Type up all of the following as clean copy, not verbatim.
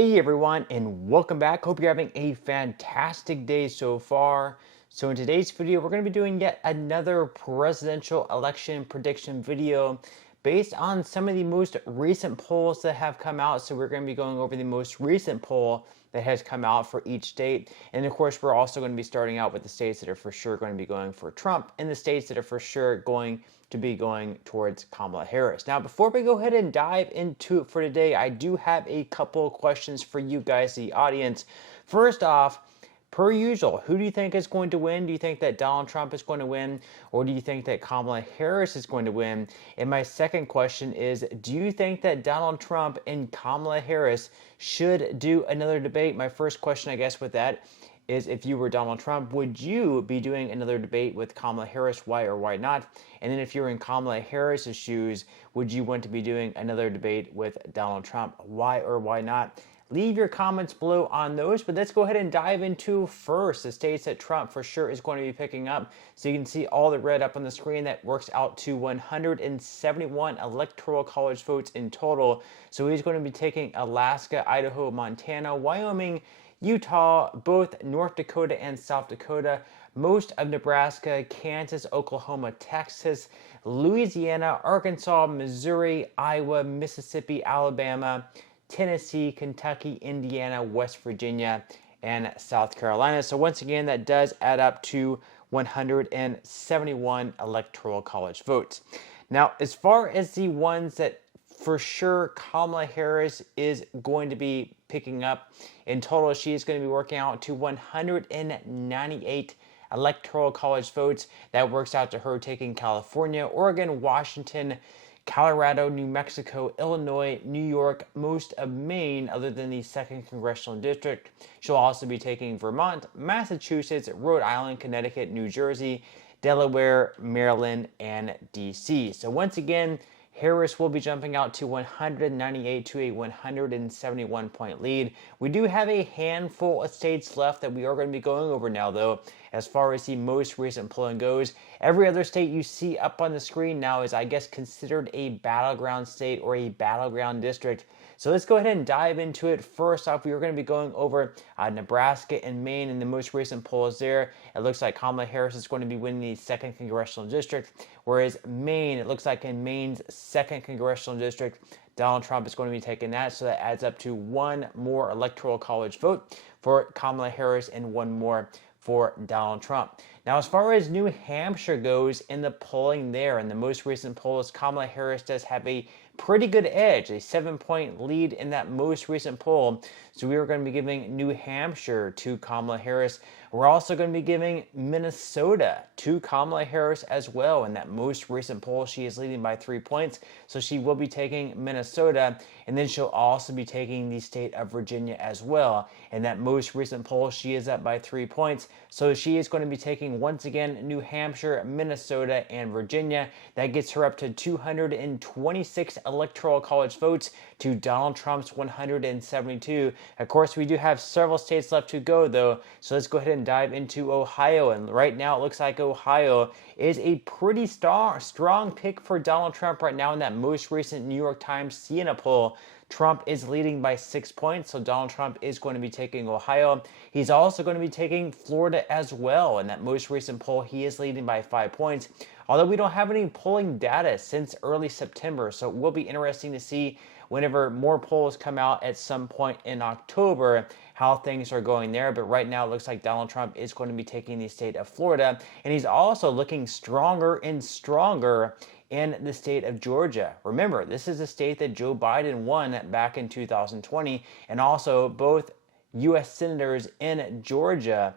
Hey everyone, and welcome back. Hope you're having a fantastic day so far. So in today's video, we're going to be doing yet another presidential election prediction video based on some of the most recent polls that have come out. So we're going to be going over the most recent poll that has come out for each state. And of course, we're also going to be starting out with the states that are for sure going to be going for Trump and the states that are for sure going to be going towards Kamala Harris. Now, before we go ahead and dive into it for today, I do have a couple of questions for you guys, the audience. First off, per usual, who do you think is going to win? Do you think that Donald Trump is going to win? Or do you think that Kamala Harris is going to win? And my second question is, do you think that Donald Trump and Kamala Harris should do another debate? My first question, I guess, with that is, if you were Donald Trump, would you be doing another debate with Kamala Harris? Why or why not? And then if you're in Kamala Harris's shoes, would you want to be doing another debate with Donald Trump? Why or why not? Leave your comments below on those, but let's go ahead and dive into first the states that Trump for sure is going to be picking up. So you can see all the red up on the screen. That works out to 171 electoral college votes in total. So he's going to be taking Alaska, Idaho, Montana, Wyoming, Utah, both North Dakota and South Dakota, most of Nebraska, Kansas, Oklahoma, Texas, Louisiana, Arkansas, Missouri, Iowa, Mississippi, Alabama, Tennessee, Kentucky, Indiana, West Virginia, and South Carolina. So once again, that does add up to 171 electoral college votes. Now, as far as the ones that for sure Kamala Harris is going to be picking up, in total, she is going to be working out to 198 electoral college votes. That works out to her taking California, Oregon, Washington, Colorado, New Mexico, Illinois, New York, most of Maine, other than the 2nd Congressional District. She'll also be taking Vermont, Massachusetts, Rhode Island, Connecticut, New Jersey, Delaware, Maryland, and DC. So once again, Harris will be jumping out to 198 to a 171 point lead. We do have a handful of states left that we are going to be going over now, though. As far as the most recent polling goes, every other state you see up on the screen now is, I guess, considered a battleground state or a battleground district. So let's go ahead and dive into it. First off, we are going to be going over Nebraska and Maine in the most recent polls there. It looks like Kamala Harris is going to be winning the 2nd Congressional District, whereas Maine, it looks like in Maine's 2nd Congressional District, Donald Trump is going to be taking that. So that adds up to one more electoral college vote for Kamala Harris and one more for Donald Trump. Now, as far as New Hampshire goes in the polling there, in the most recent polls, Kamala Harris does have a pretty good edge, a 7-point lead in that most recent poll. So we are going to be giving New Hampshire to Kamala Harris. We're also going to be giving Minnesota to Kamala Harris as well. In that most recent poll, she is leading by 3 points. So she will be taking Minnesota, and then she'll also be taking the state of Virginia as well. In that most recent poll, she is up by 3 points. So she is going to be taking, once again, New Hampshire, Minnesota, and Virginia. That gets her up to 226 electoral college votes to Donald Trump's 172. Of course, we do have several states left to go, though. So let's go ahead and dive into Ohio. And right now, it looks like Ohio is a pretty strong pick for Donald Trump right now in that most recent New York Times Siena poll. Trump is leading by 6 points, so Donald Trump is going to be taking Ohio. He's also going to be taking Florida as well. In that most recent poll, he is leading by 5 points, although we don't have any polling data since early September, so it will be interesting to see whenever more polls come out at some point in October how things are going there. But right now, it looks like Donald Trump is going to be taking the state of Florida, and he's also looking stronger and stronger in the state of Georgia. Remember, this is a state that Joe Biden won back in 2020, and also both U.S. senators in Georgia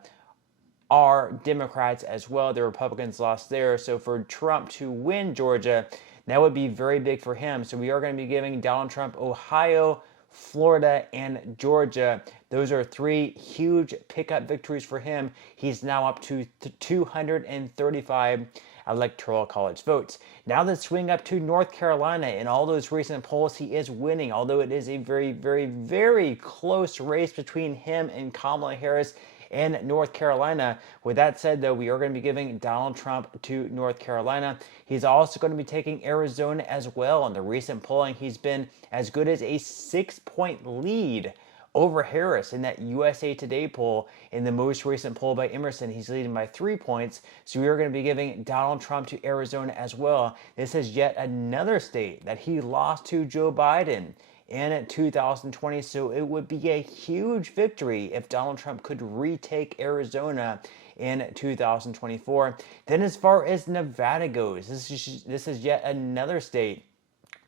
are Democrats as well. The Republicans lost there. So for Trump to win Georgia, that would be very big for him. So we are going to be giving Donald Trump Ohio, Florida, and Georgia. Those are 3 huge pickup victories for him. He's now up to 235 electoral college votes. Now let's swing up to North Carolina. In all those recent polls, he is winning, although it is a very, very, very close race between him and Kamala Harris in North Carolina. With that said, though, we are going to be giving Donald Trump to North Carolina. He's also going to be taking Arizona as well. In the recent polling, he's been as good as a 6-point lead over Harris in that USA Today poll. In the most recent poll by Emerson, he's leading by 3 points. So we are going to be giving Donald Trump to Arizona as well. This is yet another state that he lost to Joe Biden in 2020. So it would be a huge victory if Donald Trump could retake Arizona in 2024. Then as far as Nevada goes, this is yet another state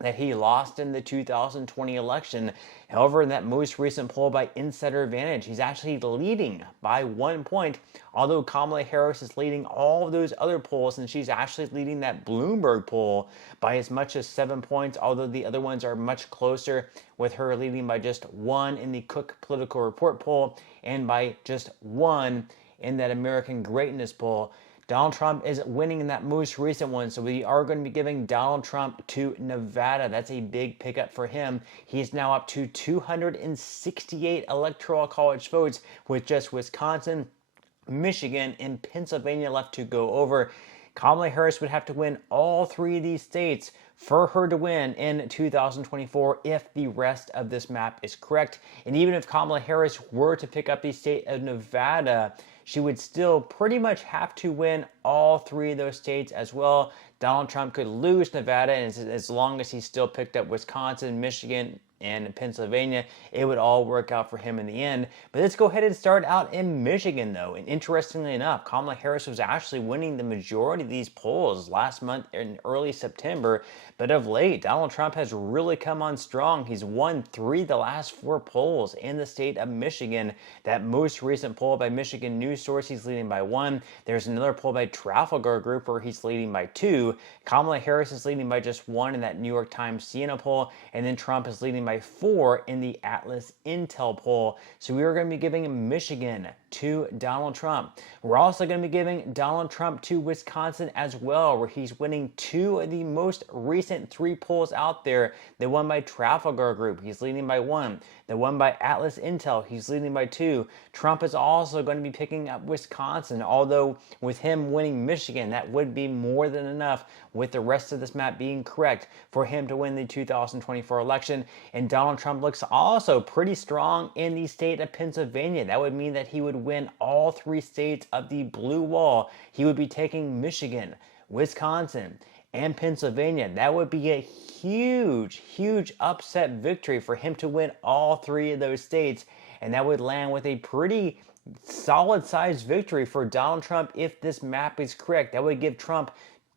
that he lost in the 2020 election. However, in that most recent poll by Insider Advantage, he's actually leading by 1 point, although Kamala Harris is leading all of those other polls, and she's actually leading that Bloomberg poll by as much as 7 points, although the other ones are much closer, with her leading by just 1 in the Cook Political Report poll and by just 1 in that American Greatness poll. Donald Trump is winning in that most recent one, so we are going to be giving Donald Trump to Nevada. That's a big pickup for him. He's now up to 268 electoral college votes, with just Wisconsin, Michigan, and Pennsylvania left to go over. Kamala Harris would have to win all 3 of these states for her to win in 2024 if the rest of this map is correct. And even if Kamala Harris were to pick up the state of Nevada, she would still pretty much have to win all 3 of those states as well. Donald Trump could lose Nevada, and as long as he still picked up Wisconsin, Michigan, and Pennsylvania, it would all work out for him in the end. But let's go ahead and start out in Michigan, though. And interestingly enough, Kamala Harris was actually winning the majority of these polls last month in early September. But of late, Donald Trump has really come on strong. He's won 3 of the last 4 polls in the state of Michigan. That most recent poll by Michigan News Source, he's leading by 1. There's another poll by Trafalgar Group where he's leading by 2. Kamala Harris is leading by just 1 in that New York Times Siena poll. And then Trump is leading by 4 in the Atlas Intel poll. So we are going to be giving Michigan to Donald Trump. We're also going to be giving Donald Trump to Wisconsin as well, where he's winning 2 of the most recent 3 polls out there. The one by Trafalgar Group, he's leading by 1. The one by Atlas Intel, he's leading by 2. Trump is also going to be picking up Wisconsin, although with him winning Michigan, that would be more than enough, with the rest of this map being correct, for him to win the 2024 election. And Donald Trump looks also pretty strong in the state of Pennsylvania. That would mean that he would win all 3 states of the blue wall. He would be taking Michigan, Wisconsin, and Pennsylvania. That would be a huge, huge upset victory for him to win all 3 of those states. And that would land with a pretty solid sized victory for Donald Trump if this map is correct. That would give Trump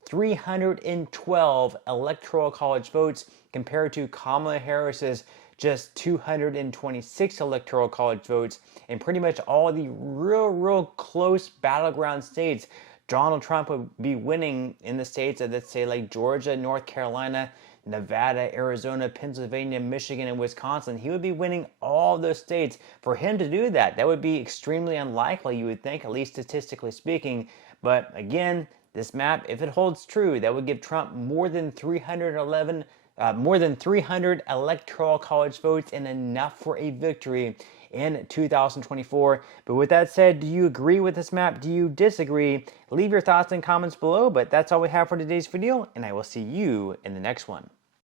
312 electoral college votes compared to Kamala Harris's just 226 electoral college votes. And pretty much all the real close battleground states, Donald Trump would be winning in the states of, let's say, like Georgia, North Carolina, Nevada, Arizona, Pennsylvania, Michigan, and Wisconsin. He would be winning all those states. For him to do that, that would be extremely unlikely, you would think, at least statistically speaking. But again, this map, if it holds true, that would give Trump more than 300 electoral college votes, and enough for a victory in 2024. But with that said, do you agree with this map? Do you disagree? Leave your thoughts and comments below. But that's all we have for today's video, and I will see you in the next one.